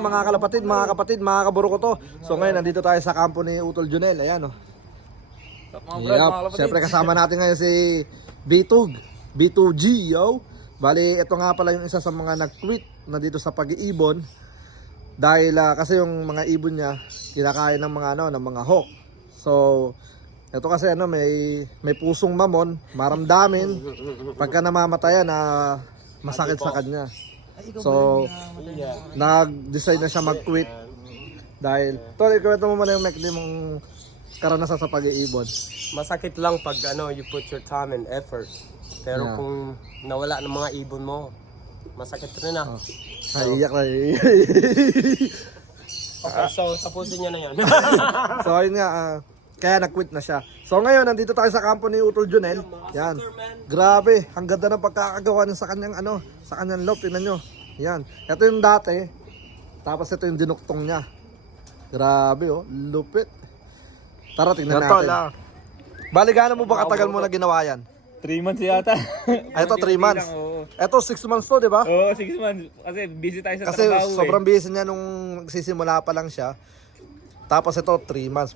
mga kalapatid, mga kapatid, mga kaburo ko to. So ngayon nandito tayo sa kampo ni Utol Junel. Ayan oh. Yep. Siyempre kasama natin ngayon si Bitug, B2G yo. Bali ito nga pala yung isa sa mga nag-tweet na dito sa pag-iibon. Dahil kasi yung mga ibon niya kinakain ng mga ng mga hawk. So ito kasi may pusong mamon, maramdamin pagka namamatayan na masakit sa kanya. So nag-decide na siya mag-quit dahil tol, ikwento mo muna yung mekli mong karanasan sa pag-iibon. Masakit lang pag you put your time and effort. Pero kung nawala ng mga ibon mo, masakit rin na. Naiiyak na. Okay, so tapusin niya na yan. So ayun nga, kaya nag-quit na siya. So ngayon nandito tayo sa kampo ni Utol Junel. Yan. Grabe, ang ganda ng pagkakagawa niya sa kanyang sa kanyang loop, tingnan nyo. Yan. Ito yung dati. Tapos ito yung dinuktong niya. Grabe oh, lupit. Tara tingnan natin. Bali gaano mo ba katagal mo na ginawa yan? 3 months yata. Ito 3 months. Ito 6 months to, di ba? Oo, 6 months. Kasi busy tayo sa Kasi trabaho. Kasi sobrang busy niya nung nagsisimula pa lang siya. Tapos ito 3 months.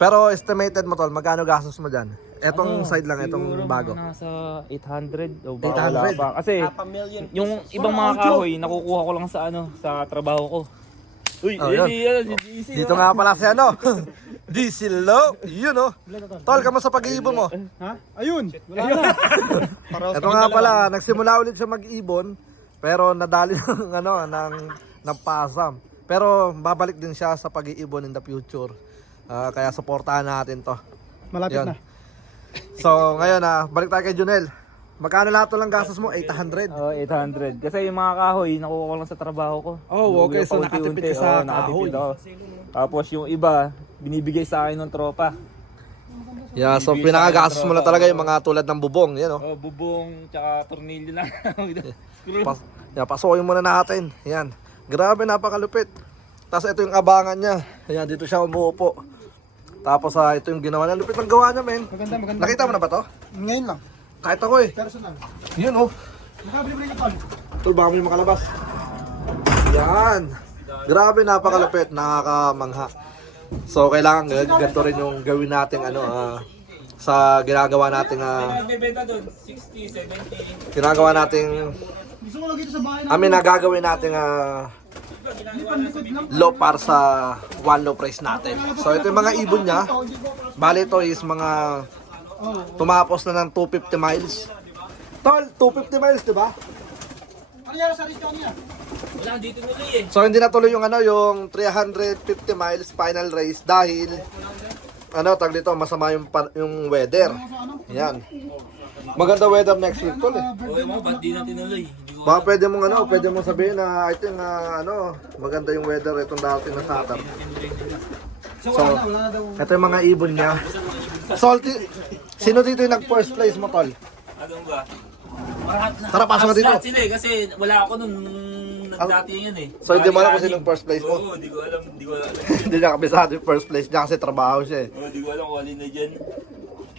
Pero estimated mo tol, magkano gastos mo dyan? Etong side lang, itong bago. Nasa 800 o 800? pa. Kasi yung ibang mga kahoy, nakukuha ko lang sa trabaho ko. Uy, Dito nga pala si Diesel Low, yun oh. Tol, kamusta pag-iibon mo? Ha? Ayun! Wala na! Ito nga pala, nagsimula ulit siya mag-ibon. Pero nadali ng pasam. Pero babalik din siya sa pag-iibon in the future. Kaya supportahan natin to. Malapit Yun. na. So ngayon balik tayo kay Junel. Magkano lahat to lang gastos mo? 800? Oo, 800. Kasi yung mga kahoy, nakukuha ko lang sa trabaho ko. Oh, okay. So Paunti-unti, nakatipid ka sa nakatipid kahoy. ako. Tapos yung iba, binibigay sa akin ng tropa. Yeah, so pinakagastos mo na talaga yung mga tulad ng bubong, yan oh. Oh, bubong, tsaka tornilyo na. Pasukin muna natin. Yan. Grabe, napakalupit. Tapos ito yung abangan niya. Ayan, dito siya umuupo. Tapos ito yung ginawa niya. Lupit ng gawa niya, men. Maganda. Nakita mo na ba to? Ngayon lang. Kahit ako eh. Personal. Yun oh. Nakabili ka tol. Tol, baka mo yung makalabas. Yan. Grabe, napakalupit. Nakakamangha. So, kailangan ganito rin yung gawin natin sa ginagawa natin Bebenta doon, 60, 70. ginagawa natin Gusto ko lagi ito sa bahay nagagawin natin low para sa one low price natin. So, ito yung mga ibon niya. Bali, ito is mga tumapos na ng 250 miles. Tol, 250 miles, di ba? Ano yan sa restaurant niya? Wala, dito nila eh. So, hindi natuloy yung yung 350 miles final race dahil tag dito, masama yung weather. Yan. Maganda weather next week, tol eh. Oo, mo, ba't di na tinuloy? Baka pwede mong sabihin na I think maganda yung weather itong dating na Saturday. So, Wala na daw. ito yung mga ibon niya. Salty. Sino dito yung nag-first place mo, tol? Ano ba? Tara, pasok ka dito. Lahat sila eh, kasi wala ako nung nagdati yun eh. So, hindi mo alam kung sino yung first place mo? Oo, hindi ko alam. Hindi niya kabisado yung first place niya kasi trabaho siya eh. Oo, hindi ko alam kung alin na dyan.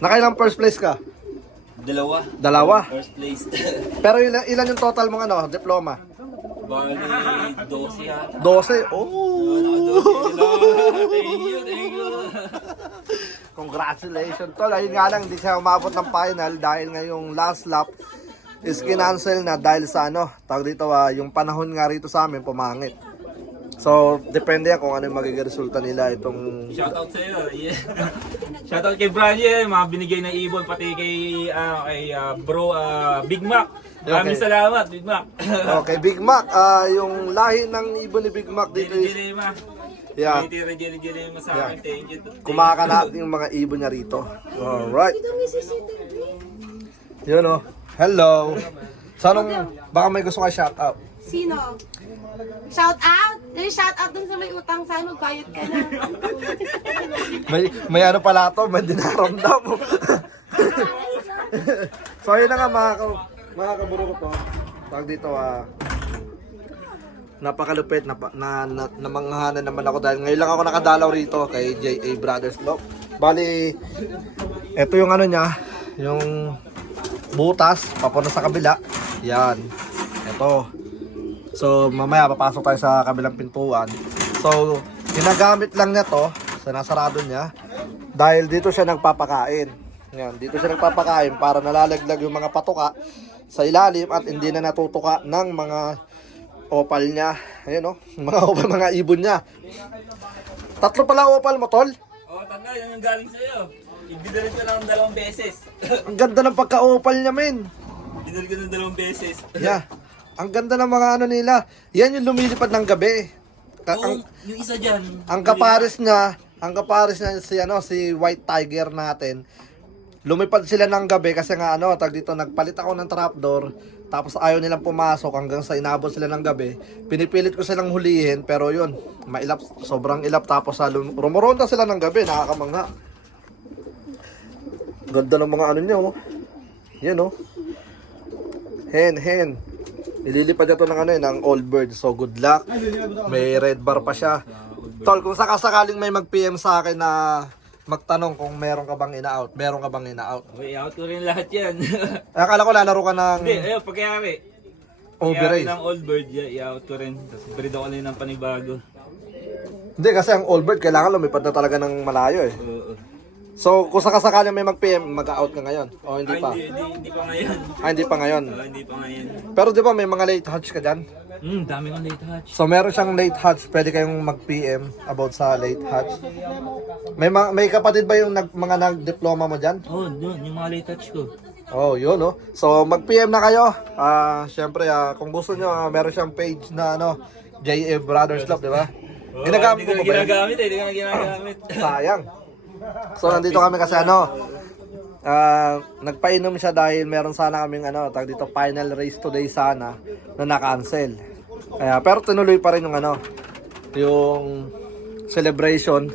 Nakailang first place ka? Dalawa. First place. Pero ilan yung total mong diploma? Bali, 12 yata. 12? Oh! Thank you. Congratulations, tol. Ayun nga lang, hindi siya umabot ng final dahil ngayong last lap is kinancel na dahil sa tawag dito, yung panahon nga rito sa amin pumangit. So, depende yan kung ano yung magiging resulta nila itong... Shoutout sa'yo. Yeah. Shoutout kay Brian, mga binigay na ibon, pati kay bro Big Mac. Maraming salamat, Big Mac. Okay, Big Mac. Yung lahi ng ibon ni Big Mac dito is... Yeah. Jili sa akin, thank you. Kumakanap yung mga ibon niya rito. Alright. Yun oh. Hello. So, baka may gusto ka shout out? Sino? Shout out? Shout out dun sa may utang sana, magbayad ka na. May pala to, may dinaramdam mo. So yun na nga mga kaburo ko to. Tawag dito napakalupit namanghanan naman ako dahil ngayon lang ako nakadalaw rito kay JA Brothers Vlog. Bali, ito yung niya, yung butas papunta sa kabila. Yan. Ito. So mamaya papasok tayo sa kabilang pintuan. So ginagamit lang niya to, sinasarado niya dahil dito siya nagpapakain. Yan, dito siya nagpapakain para nalalaglag yung mga patuka sa ilalim at hindi na natutuka ng mga opal niya. Ayun oh, mga opal, mga ibon niya. 3 pala opal mo, tol. Oh, tanga, yan yung galing sa'yo. Ibinalik ko lang 2 beses. Ang ganda ng pagka-opal niya, men. Binalik ko ng 2 beses. Yeah. Ang ganda ng mga ano nila. Yan yung lumilipad ng gabi. Oo, yung isa dyan. Ang kapares niya si White Tiger natin. Lumipad sila ng gabi kasi nga tag dito nagpalit ako ng trapdoor. Tapos ayaw nilang pumasok hanggang sa inabot sila ng gabi. Pinipilit ko silang hulihin pero yun, mailap, sobrang ilap. Tapos rumuronda sila ng gabi, nakakamangha. Ganda ng mga ano niya oh. Yan oh. Hen. Ililipad niya to ng old bird. So good luck. May red bar pa siya. Tol, kung sakasakaling may mag-PM sa akin na magtanong kung meron ka bang ina-out. Meron ka bang ina-out? Okay, out ko rin lahat yan. Akala ko lalaro ka ng Hindi, ayun, pagkayari. overrace. Ng old bird, i-out ko rin. Tapos breed ako rin ng panibago. Hindi, kasi ang old bird kailangan lumipad na talaga ng malayo eh. Oo. So, kung sakasakaling may mag-PM, mag-out ka ngayon? O hindi pa? Hindi pa ngayon. Hindi pa ngayon. Hindi pa ngayon. Pero di ba may mga late hatch ka dyan? Dami kong late hatch. So, meron siyang late hatch. Pwede kayong mag-PM about sa late hatch. May kapatid ba yung mga nag-diploma mo dyan? Oh, yun, yung mga late hatch ko. Oh, yun oh. So, mag-PM na kayo. Siyempre, kung gusto nyo, meron siyang page na JA Brothers Club, di ba? Ginagamit mo ba ba yun? Hindi ko na ginagamit. Sayang. So, nandito kami kasi nagpainom siya dahil meron sana kaming tag dito final race today sana na na-cancel. Pero tinuloy pa rin yung celebration.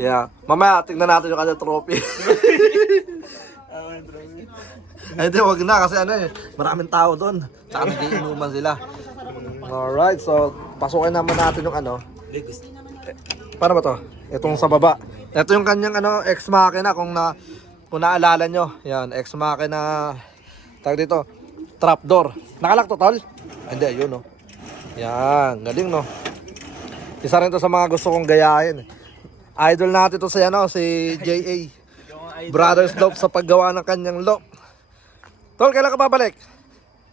Yeah. Mamaya tingnan natin yung kanyang trophy. Ay, di, wag na kasi maraming tao doon. Tsaka nagiinuman sila. Alright, so pasukin naman natin yung paano ba to? Itong sa baba. Ito yung kanyang ex machina kung naalala nyo. Yan, ex machina tag dito. Trapdoor. Nakalak to, tol? Hindi, yun oh. Yan, galing no. Isa rin to sa mga gusto kong gayahin. Idol natin to si JA Brothers Lop sa paggawa ng kanyang lop. Tol, kailan ka babalik?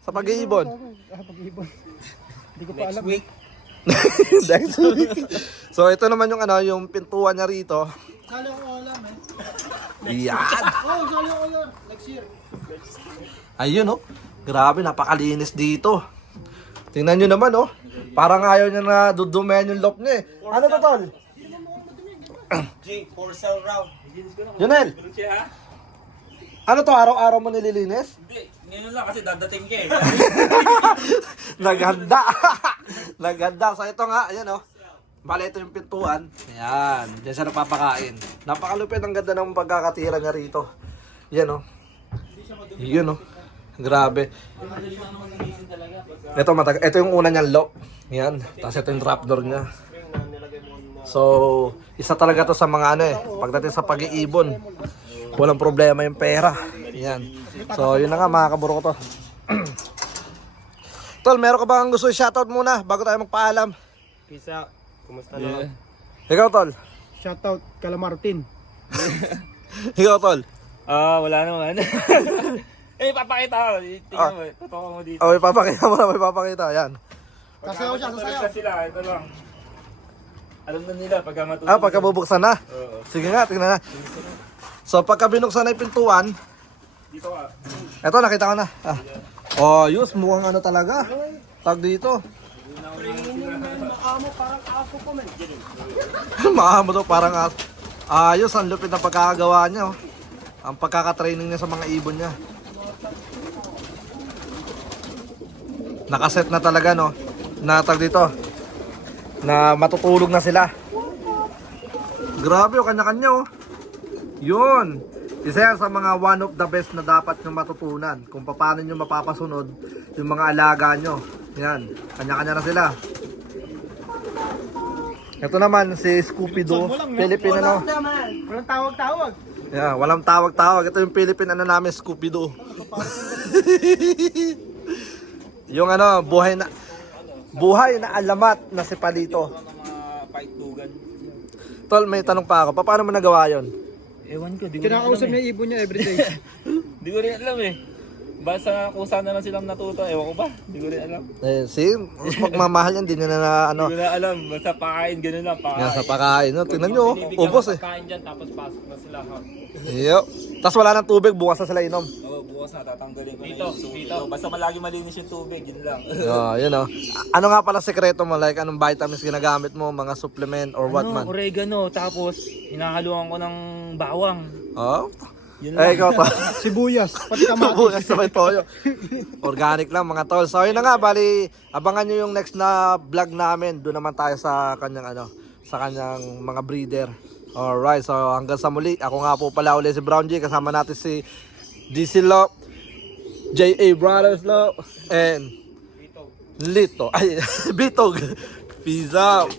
Sa pag-iibon? Pag-ibon. Hindi ko pa alam. Next week. Next week. So ito naman yung yung pintuan niya rito. Sali ako alam Yan. Oh, sali ako alam. Next year. Ayun oh. Grabe, napakalinis dito. Tingnan nyo naman oh. Parang ayaw niya na dudumihan yung lop niya eh. Ano to, tol? G, for sale round. Junel, ano to, araw-araw mo nililinis? Hindi, ngayon lang kasi dadating ka eh. Naghanda. Naghanda. So ito nga, ayan oh. Bale, ito yung pintuan. Ayan, diyan siya napapakain. Napakalupit, ang ganda ng pagkakatira niya rito. Yan oh. Yun oh. Grabe. Ito yung una niyang lock. Yan. Tapos ito yung trapdoor niya. So, isa talaga to sa mga pagdating sa pag-iibon, walang problema yung pera. Yan. So, yun na nga mga kaburo ko to. Tol, meron ka bang gusto i-shoutout muna bago tayo magpaalam? Peace out. Kumusta naman? Ikaw, Tol. Shoutout Calamartin. Ikaw, Tol. Wala naman. Papakita ko. Tingnan mo, totoo mo dito. Oh, may papakita mo na, may papakita. Yan. Sasayaw siya, sasayaw. Sila, ito lang. Alam na nila pagka matutulog. Pagka bubuksan na. Oo. Sige nga, tingnan na. So, pagka binuksan na yung pintuan, Dito ka. eto, nakita ko na. Oh, yus, mukhang talaga. Tag dito. Maamo parang aso ko man. Maamo to, parang ayos, ang lupit ng pagkakagawa niya. Oh. Ang pagkakatraining niya sa mga ibon niya. Nakaset na talaga, no? Natag dito. Na matutulog na sila. Grabe, kanya-kanya, oh. Yun. Isa yan sa mga one of the best na dapat nyo matutunan. Kung paano nyo mapapasunod yung mga alaga nyo. Yan. Kanya-kanya na sila. Ito naman si Scooby-Doo. Philippine Walang tawag-tawag. Yeah, walang tawag-tawag. Ito yung Philippine namin, Scooby-Doo. Yung buhay buhay na alamat na si Palito. Mga paitlugan. Tol, may tanong pa ako. Paano mo nagawa yon? Ewan ko, di ko rin alam Kinakausap niya eh. yung ibon niya everyday. Di ko rin alam eh. Basta kung saan na lang silang natuto, ewan ko ba? Di ko rin alam. See, mas magmamahal yan. Di nyo na ano. Di ko na alam. Basta pakain, ganun lang. Pakain. Yan sa pagkain. No? Tingnan nyo, ubos eh. Kain dyan, tapos pasok na sila. Yo. Tapos wala ng tubig, bukas na sila inom. Oo, bukas na, tatanggalin ko na yung tubig. Basta malagi malinis yung tubig, yun lang. Yun o. Ano nga pala sekreto mo? Like, anong vitamins ginagamit mo? Mga supplement or what man? Oregano, tapos hinahaluan ko ng bawang. Oh? Yun Eh, ikaw to. Sibuyas, pati kamatis. Bukas na may toyo. Organic lang mga tol. So yun na nga, bali, abangan nyo yung next na vlog namin. Doon naman tayo sa kanyang sa kanyang mga breeder. Alright, so hanggang sa muli. Ako nga po pala uli si Brown G. Kasama natin si DC Lo, J.A. Brothers Lo, and Lito. Ay, Bitog. Peace out.